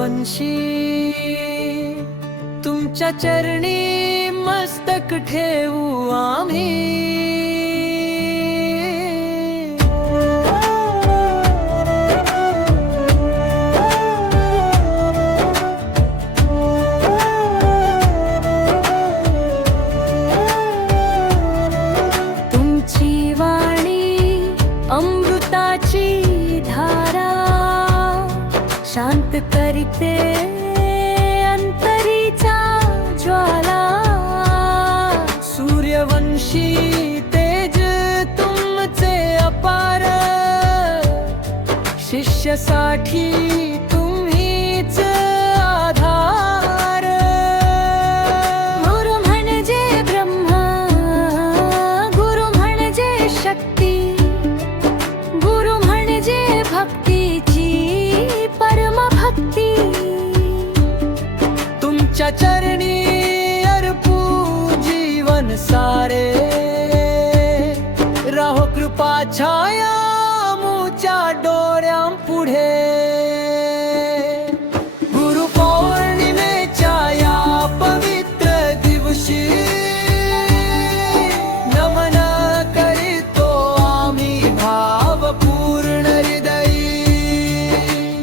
सूर्यवंशी, तुमच्या चरणी मस्तक ठेवू आम्ही। तुमची वाणी अमृताची धारा, शांत करते अंतरीचा ज्वाला। सूर्यवंशी तेज तुमचे अपार, शिष्यासाठी तुम्हीच आधार। गुरु म्हणजे ब्रह्मा, गुरु म्हणजे शक्ती, गुरु म्हणजे भक्तीची परमभक्ती। तुमच्या चरणी अर्पू जीवन सारे, राहो कृपा छाया मुच्या डोळ्यां पुढे। गुरु पौर्णिमेच्या या पवित्र दिवशी, नमन करीतो आम्ही भावपूर्ण हृदयी।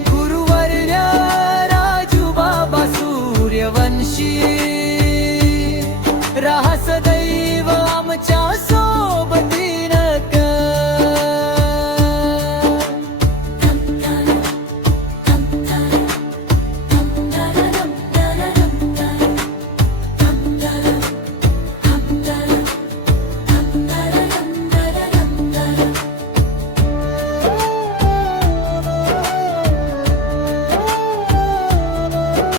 गुरुवर्य राजू बाबा सूर्यवंशी, राहा सदैव